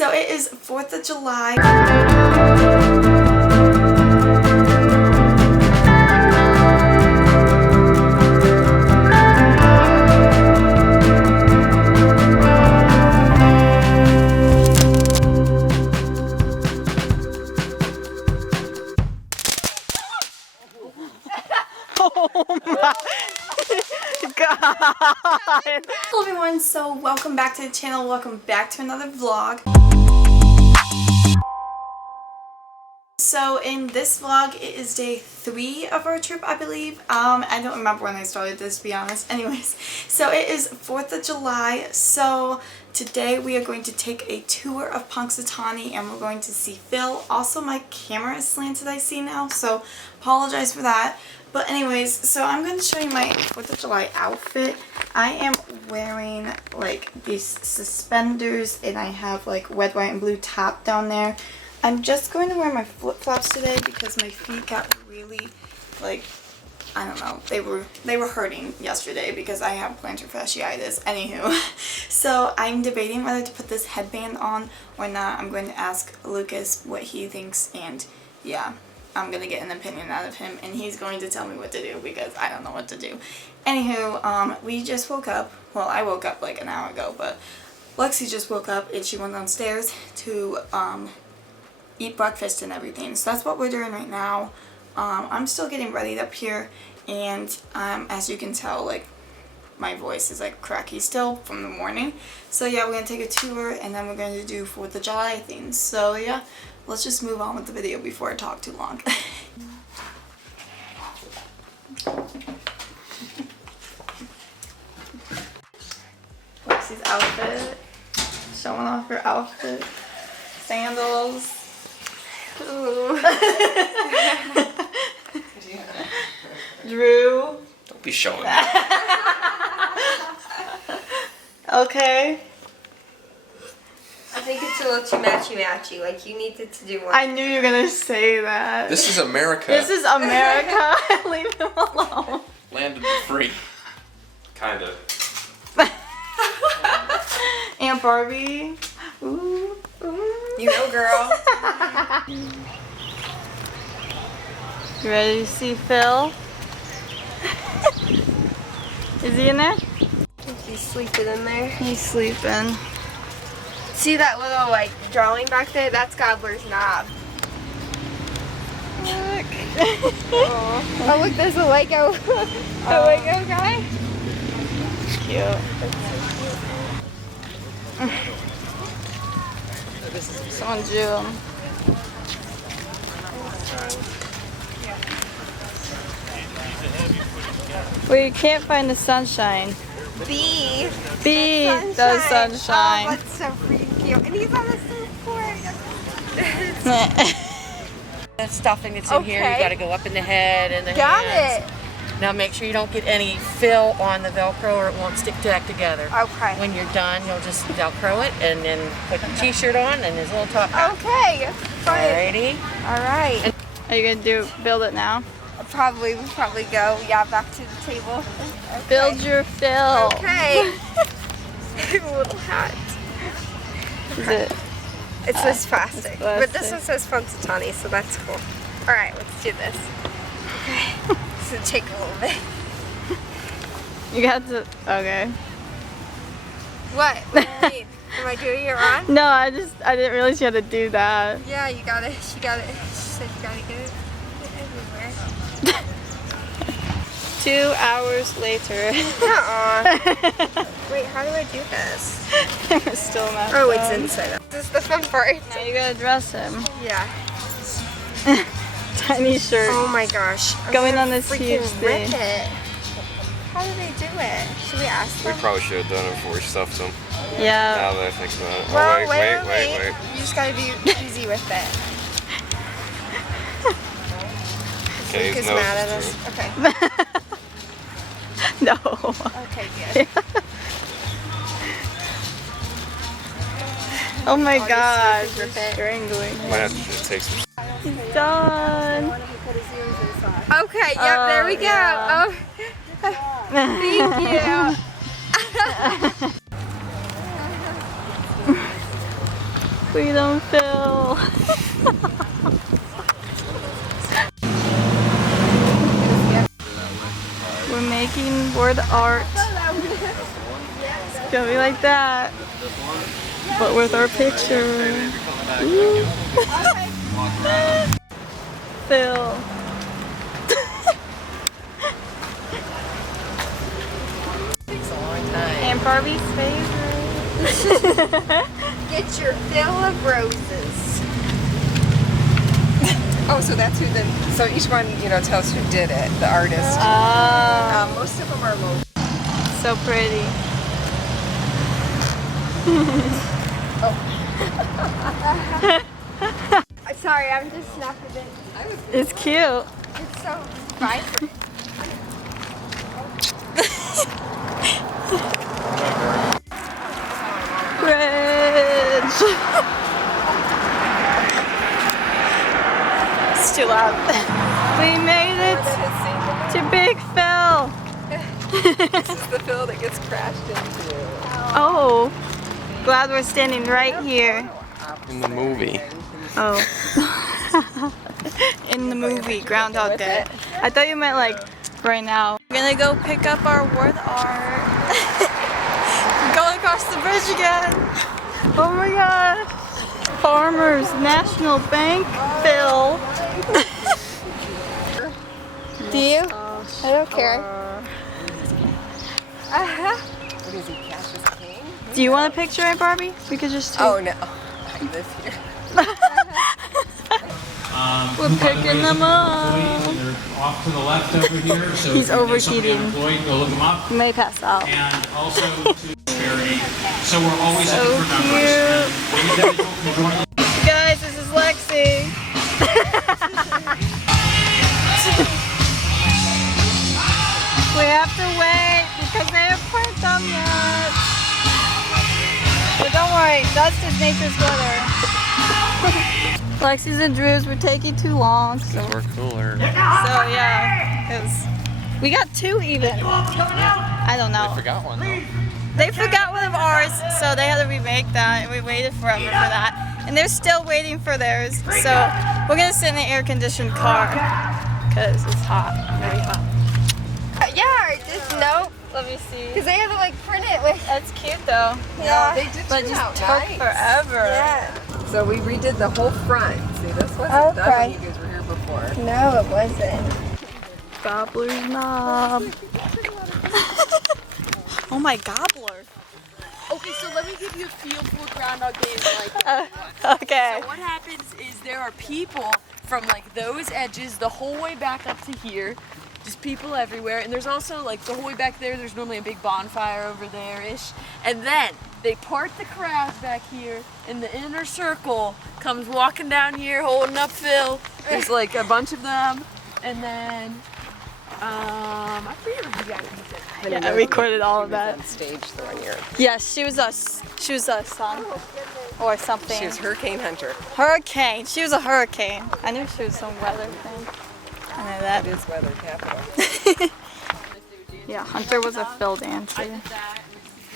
So it is 4th of July. Oh my God. Hello everyone, so welcome back to the channel, welcome back to another vlog. So in this vlog, it is day 3 of our trip, I believe. I don't remember when I started this, to be honest. Anyways, so it is 4th of July, so today we are going to take a tour of Punxsutawney and we're going to see Phil. Also, my camera is slanted, I see now, so apologize for that. But anyways, so I'm going to show you my 4th of July outfit. I am wearing like these suspenders and I have like red, white, and blue top down there. I'm just going to wear my flip-flops today because my feet got really, like, I don't know, they were hurting yesterday because I have plantar fasciitis. Anywho, so I'm debating whether to put this headband on or not. I'm going to ask Lucas what he thinks, and yeah, I'm going to get an opinion out of him, and he's going to tell me what to do because I don't know what to do. Anywho, we just woke up. Well, I woke up like an hour ago, but Lexi just woke up and she went downstairs to eat breakfast and everything. So that's what we're doing right now. I'm still getting ready up here, and as you can tell, like, my voice is like cracky still from the morning. So yeah, we're gonna take a tour and then we're going to do 4th of July things. So yeah, let's just move on with the video before I talk too long. Lexi's outfit, showing off her outfit, sandals. Ooh. Drew. Don't be showing me. Okay. I think it's a little too matchy-matchy. Like, you needed to do one. I knew you were gonna say that. This is America. This is America. Leave him alone. Land of the free. Kinda. Aunt Barbie. Ooh. Ooh. You know, girl. You ready to see Phil? Is he in there? He's sleeping in there. He's sleeping. See that little, like, drawing back there? That's Gobbler's knob. Look. Oh, look, there's a Lego. A Lego guy. Cute. Someone drew him. Well, you can't find the sunshine. B. B does sunshine. Oh, that's so freaking cute. And he's on the surfboard. That stuffing that's in here, you gotta go up in the head and the Got hands. it. Now make sure you don't get any fill on the Velcro or it won't stick back together. Okay. When you're done, you'll just Velcro it and then put the t-shirt on and his little top hat. Okay. Fine. Alrighty. All right. Are you gonna build it now? We'll probably go, yeah, back to the table. Okay. Build your Phil. Okay. A little hat. Is it? It says plastic. plastic. But this one says Punxsutawney, so that's cool. All right, let's do this. Okay. This will take a little bit. You got to. Okay. What? What do you mean? Am I doing it wrong? No, I didn't realize you had to do that. Yeah, you got it. She got it. She said you gotta get it everywhere. 2 hours later. Nuh-uh. Wait, how do I do this? We're still not. Oh, it's inside out. This is the fun part. Now you gotta dress him. Yeah. Tiny shirt. Oh my gosh. I'm Going gonna on this freaking huge rip thing. it. How do they do it? Should we ask We them? probably should have done it before we stuffed them. Yeah. Now that I think about it. Well, Oh, wait. You just gotta be easy with it. Okay, Lucas his nose mad at is us. through. Okay. No. Okay, good. Oh my Obviously, god, rip you're it. strangling Might him. have to take some. He's done. Okay, yep, there we go. yeah. Oh, thank you. Freedom Phil. We're making word art. It's gonna be like that, but with our picture. Ooh. Phil. And Barbie's favorite. Get your fill of roses. Oh, so that's who the, so each one, you know, tells who did it, the artist. Oh, Most of them are local. so pretty. Sorry, I'm just snapping it. It's cute. It's so vibrant. Bridge. It's too loud. We made it to Big Phil. This is the Phil that gets crashed into. Oh, glad we're standing right here. In the movie. Oh. In the movie Groundhog Day. I thought you meant like right now. We're gonna go pick up our word art. We're going across the bridge again. Oh my gosh. Farmers National Bank, Phil. Do you? I don't care. What is he, Cassius King? Do you want a picture, Aunt Barbie? We could just take. Oh no, I live here. We're picking them up. They're off to the left over here. So He's if you get somebody overheating. unemployed, go look them up. You may pass out. And also to charity. So we're always So looking for numbers. cute. And individual can join. You guys, this is Lexi. We have to wait because they haven't print them yet. But don't worry, dust is nature's glitter. Lexi's and Drew's were taking too long, so We're cooler. yeah, because we got two even. I don't know. Forgot one though. They forgot one of ours, so they had to remake that, and we waited forever for that. And they're still waiting for theirs, so we're gonna sit in an air-conditioned car because it's hot, very hot. Yeah, just nope. Let me see. Because they had to like print it with. That's cute though. Yeah. They did But turn just out took nice. forever. Yeah. So we redid the whole front. See, this wasn't done Okay. when you guys were here before. No, it wasn't. Gobbler's knob. Oh my gobbler. Okay, so let me give you a feel for what Groundhog Day is like. Okay. So what happens is there are people from like those edges the whole way back up to here. Just people everywhere. And there's also like the whole way back there, there's normally a big bonfire over there-ish. And then they part the crowd back here and the inner circle comes walking down here holding up Phil. There's like a bunch of them. And then, I forget what you guys said. Yeah, I recorded all of that. On stage the 1 year. Yes, she was a son or something. She was Hurricane Hunter. Hurricane. She was a hurricane. I knew she was some weather thing. I know That that. is weather capital. Yeah, Hunter was a Phil dancer.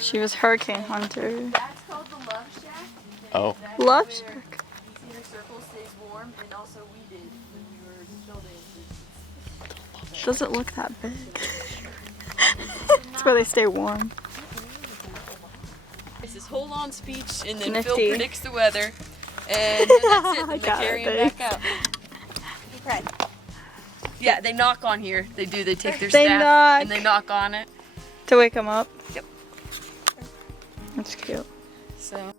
She was Hurricane Hunter. That's called the Love Shack. Oh. Love Shack. The inner circle stays warm, and also we did when we were building. Doesn't look that big. That's where they stay warm. It's this whole long speech, and then Nifty. Phil predicts the weather, and then that's it. Then they Got it, carry him thanks. back out. Okay. Yeah, they knock on here. They do. They take their They staff knock. and they knock on it. To wake him up. Yep. That's cute. So.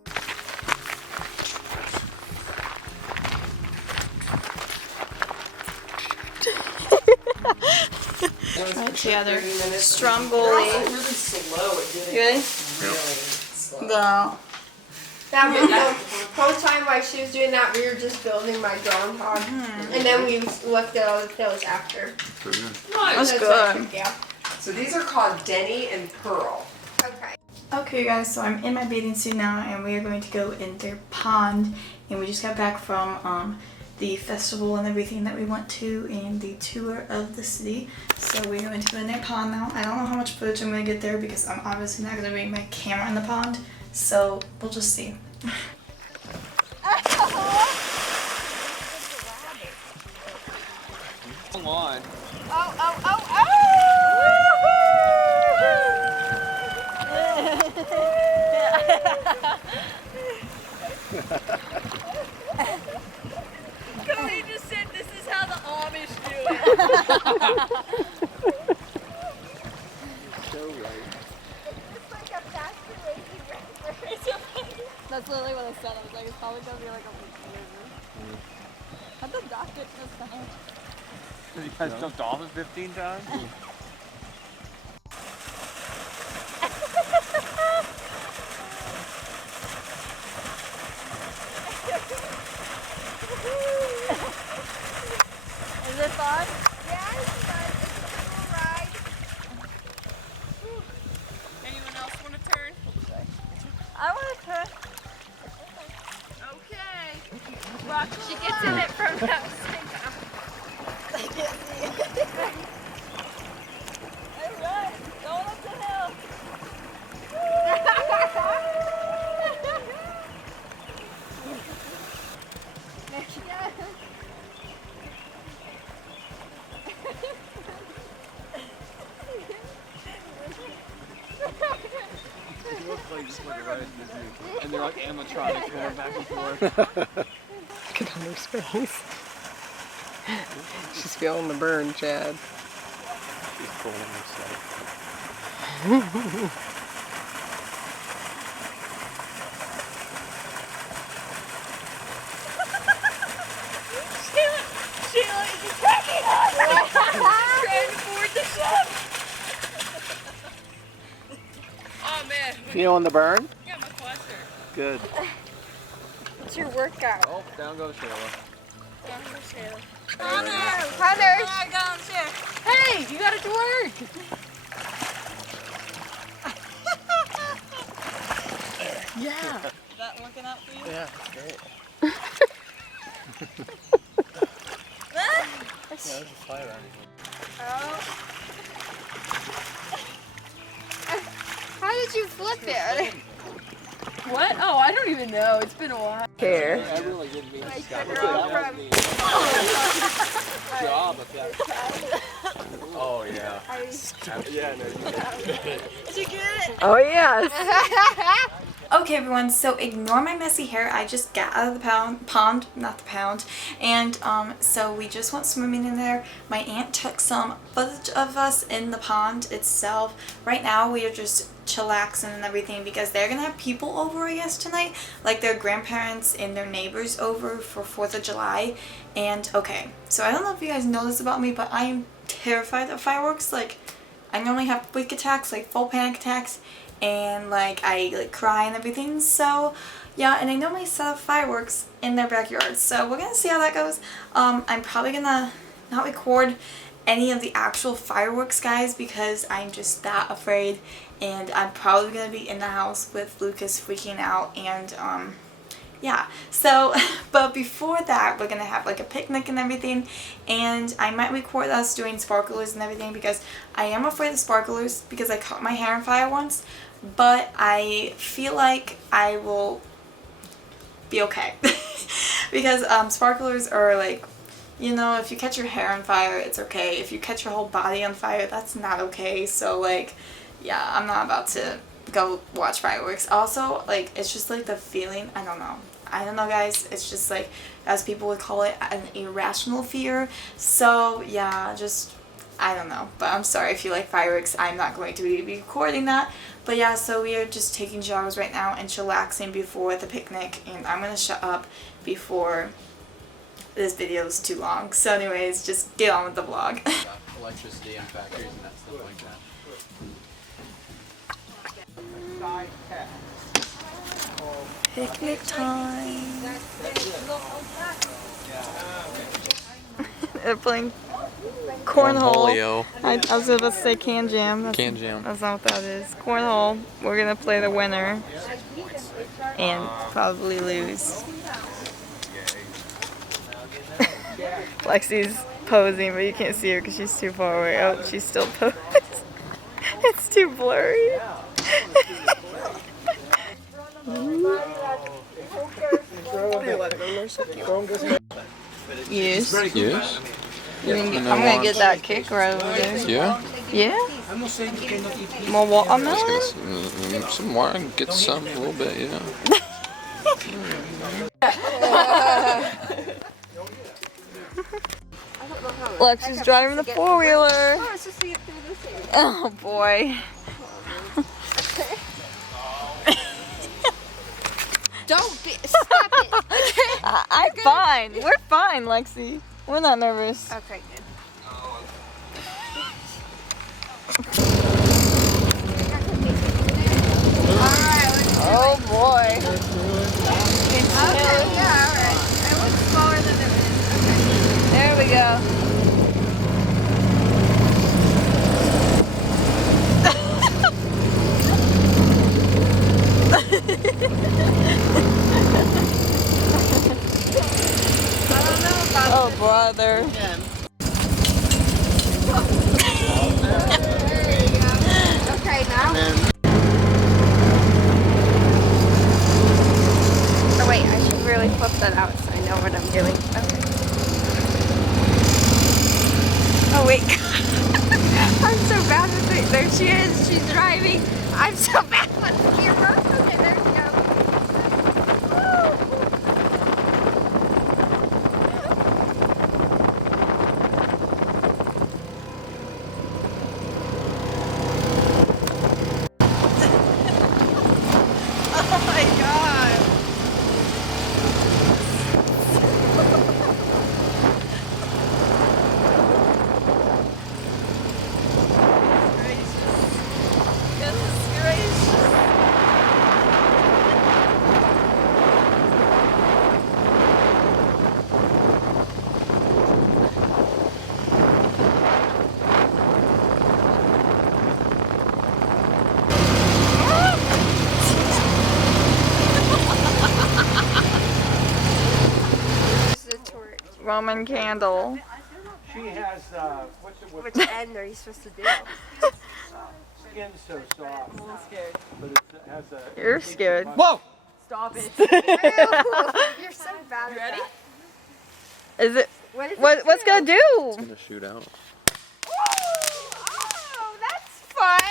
Right together. Stromboli. Really slow at doing Good? Go. That was the whole time while she was doing that, we were just building my groundhog. And then we looked at all the pills after. That's good. Yeah. So these are called Denny and Pearl. Okay. Okay guys, so I'm in my bathing suit now and we are going to go in their pond, and we just got back from the festival and everything that we went to and the tour of the city. So we're going to go in their pond now. I don't know how much footage I'm going to get there because I'm obviously not going to bring my camera in the pond, so we'll just see. Come on. Cody just said this is how the Amish do it. So right. That's literally what I said. I was like, it's probably gonna be like a week later. How'd the dock get just down? You guys jumped off it 15 times? Is it fun? Yeah, it's fun. It's a cool ride. Anyone else want to turn? I want to turn. Okay. She gets in it from outside. Alright, going up the hill. And they're like animatronics going back and forth. Look at Hunter's face. She's feeling the burn, Chad. She's pulling herself. Sheila is cracking up. Trying to board the ship. Oh man. Feeling the burn? Yeah, my cluster. Good. It's your workout. Oh, down goes Shayla. Hey, you got it to work. Yeah. Is that working out for you? Yeah, great. There's a fire on How did you flip it? What? Oh, I don't even know. It's been a while. Here. I really didn't mean to stop. Good job. Oh, yeah. Yeah, no, Oh, yes. Okay everyone, so ignore my messy hair. I just got out of the pond, not the pound, and so we just went swimming in there. My aunt took some footage of us in the pond itself. Right now we are just chillaxing and everything because they're gonna have people over, I guess, tonight, like their grandparents and their neighbors over for 4th of July. And okay, so I don't know if you guys know this about me, but I am terrified of fireworks. Like, I normally have freak attacks, like full panic attacks, and like I like cry and everything. So yeah, and I normally set up fireworks in their backyard, so we're gonna see how that goes. I'm probably gonna not record any of the actual fireworks, guys, because I'm just that afraid, and I'm probably gonna be in the house with Lucas freaking out. And yeah, so but before that we're gonna have like a picnic and everything, and I might record us doing sparklers and everything because I am afraid of sparklers because I caught my hair on fire once, but I feel like I will be okay because sparklers are like, you know, if you catch your hair on fire, it's okay. If you catch your whole body on fire, that's not okay. So like, yeah, I'm not about to go watch fireworks. Also, like, it's just like the feeling, I don't know, guys, it's just like, as people would call it, an irrational fear. So yeah, just, I don't know, but I'm sorry if you like fireworks. I'm not going to be recording that. But yeah, so we are just taking showers right now and chillaxing before the picnic, and I'm gonna shut up before this video is too long. So anyways, just get on with the vlog. Electricity and factories and that stuff like that. Picnic time. They're playing cornhole. I was about to say can jam. Can jam. That's not what that is. Cornhole. We're gonna play the winner and probably lose. Lexi's posing, but you can't see her because she's too far away. Oh, she's still posing. It's too blurry. Yes. Yes. I'm gonna get that cake right over there. Yeah? Yeah? More watermelon? Some more. I can get some, a little bit, yeah. Lexi's driving the four-wheeler. Oh boy. Don't be. Stop it. I'm fine. We're fine, Lexi. We're not nervous. Okay, good. Oh boy. Okay, yeah, alright. It looks smaller than it is. Okay. There we go. Oh brother. Okay, now. Oh wait, I should really flip that out so I know what I'm doing. Okay. Oh wait. I'm so bad with it. There she is. She's driving. I'm so bad with the reverse. Okay, there she goes. Oh my god. Roman candle. She has, what's it, Which end are you supposed to do? skin's so soft. I'm a little scared. But it has a... You're scared. Whoa! Stop it. You're so bad at Ready? that. Is it? What is What's it gonna do? It's gonna shoot out. Oh, that's fun.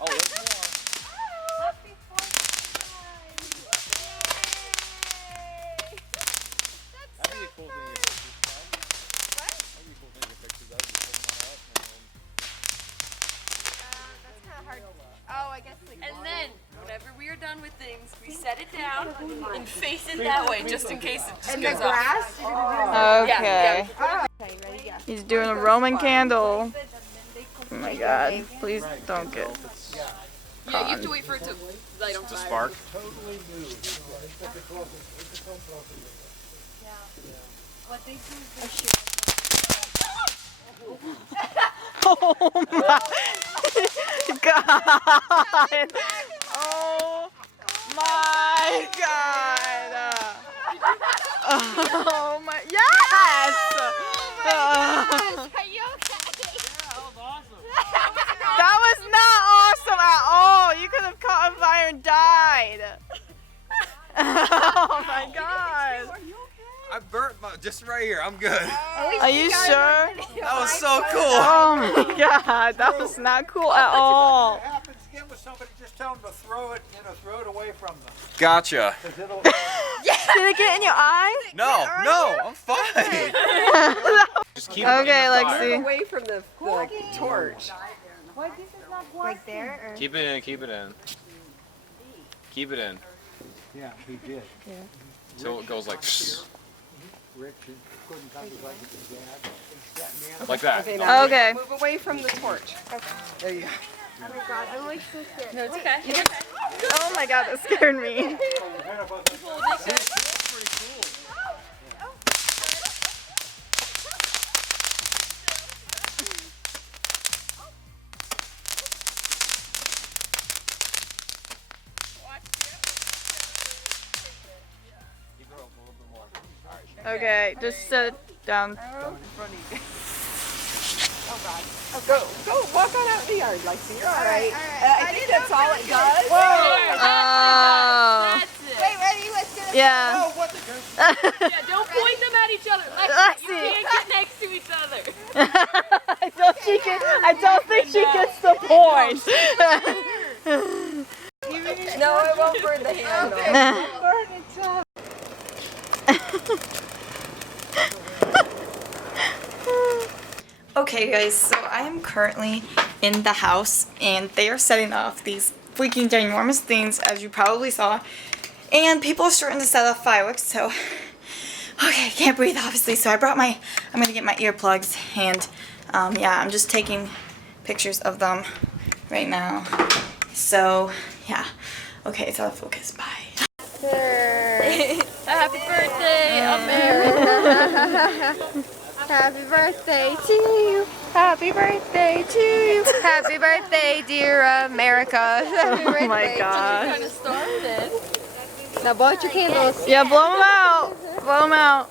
Oh, there's more. Happy 4th That'd be a cool thing to pictures, What? That'd be a cool thing to pictures. That'd be pulling my up, That's kind of hard. Oh, I guess like. And then, whenever we are done with things, we set it down and face it that way, just in case it just In the goes off. grass? Okay. Okay, ready, yeah. He's doing a Roman candle. Oh my god. Please don't get. Yeah, you have to wait for it to light on fire. Spark. Oh my god. Oh my god. Oh my. Yes! Are you okay? That was not awesome at all. You could have caught on fire and died. Oh my god. I burnt just right here. I'm good. Are you sure? That was so cool. Oh my god. That was not cool at all. What happens again with somebody, just tell them to throw it, throw it away from them. Gotcha. Did it get in your eye? No, I'm fine. Just keep Okay, it in the fire. Lexi. Away from the torch. Like there? Or? Keep it in, keep it in. Keep it in. Yeah, he did. Till it goes like Rich couldn't come to like his dad. like that. Okay, now Okay. move away from the torch. There you go. Oh my god, I'm like so scared. No, it's okay. Oh my god, that scared me. Okay, just sit down. Go walk on out in the yard, Lexi. You're all right. I think that's all it does. Oh. That's it. Wait, ready? Let's get it. Yeah. Yeah, don't point them at each other. Lexi, you Lexi. can't get next to each other. together. I don't think she gets the point. No, I won't burn the handle. Okay guys, so I am currently in the house and they are setting off these freaking ginormous things, as you probably saw, and people are starting to set off fireworks, so okay, I can't breathe obviously, so I'm gonna get my earplugs and yeah, I'm just taking pictures of them right now, so yeah, okay, it's out of focus, bye. Happy birthday, America. Happy birthday to you. Happy birthday to you. Happy birthday, dear America. Happy birthday. Oh my god. Kind of started. Now blow out your candles. Yeah, blow them out. Blow them out.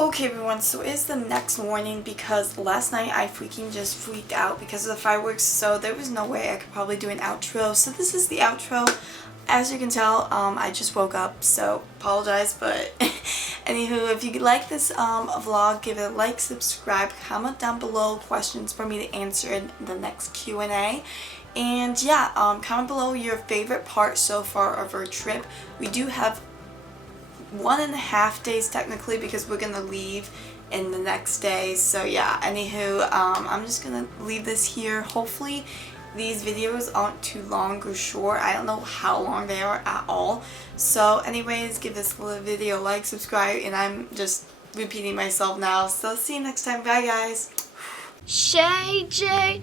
Okay everyone, so it's the next morning because last night I freaking just freaked out because of the fireworks, so there was no way I could probably do an outro. So this is the outro. As you can tell, I just woke up, so apologize, but anywho, if you like this vlog, give it a like, subscribe, comment down below questions for me to answer in the next Q&A. And yeah, comment below your favorite part so far of our trip. We do have 1.5 days technically because we're gonna leave in the next day, so yeah, anywho, I'm just gonna leave this here. Hopefully these videos aren't too long or short. I don't know how long they are at all, so anyways, give this little video a like, subscribe, and I'm just repeating myself now, so see you next time. Bye guys. ShayJVlogs.